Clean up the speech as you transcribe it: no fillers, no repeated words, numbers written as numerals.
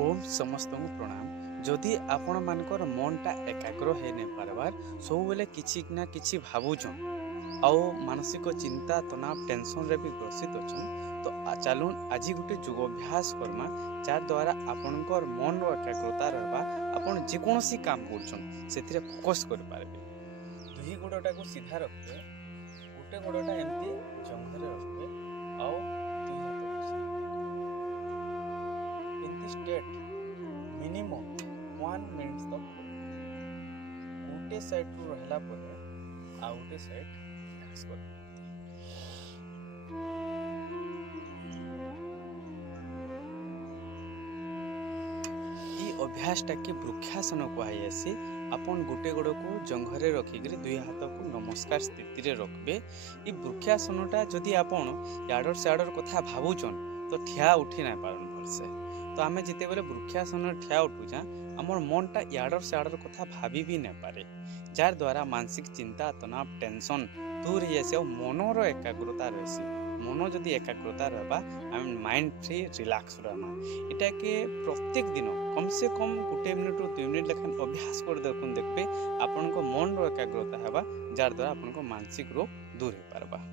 ओम समस्त को प्रणाम। जदि आपण मानकर मनटा एकाग्र हो नहीं पारबार सब बेले किछि ना किछि भावुछन आउ मानसिक चिंता तनाव टेंशन रे भी ग्रसित अछन तो चलून आज गोटे योग अभ्यास करमा जार द्वारा आपणकर मन रो एकाग्रता रहबा आपण जेकोसी काम करछन सेथिरे फोकस कर पारबे। दुही गोड़टा को सीधा रखबे, गोटे गोड़टा एमती जंघरे रखबे आउ दुही हाथ in this state minimum 1 minute तक गोटे साइड रू रहला परे आ गोटे साइड रिलैक्स कर। ई अभ्यासटा के वृक्षासन कहै आसी। आपण गोटे गोड़ को जंघरे रखिक दुई हाथ को नमस्कार स्थिति रे रखबे। ई वृक्षासनटा जदि आपण याडर साडर कथा भाबुचन तो ठिया उठी ना पारन भलसे। तो आमे जिते बेले वृक्षासन ठिया उठुचा आमर मनटा याडर साडर कथा भाभी भी न पारे, जार द्वारा मानसिक चिंता तनाव टेंशन दूर हो जाए। मनर एकाग्रता रही मन जदि एकाग्रता रहबा आम माइंड फ्री रिलैक्स रहमा। इटा के प्रत्येक दिन कम से कम 1 मिनिट ରୁ 2 मिनिट लेखन अभ्यास कर देखते आपन मन रो एकाग्रता हेबा, जार द्वारा आपन मानसिक रोग दूर हो पारबा।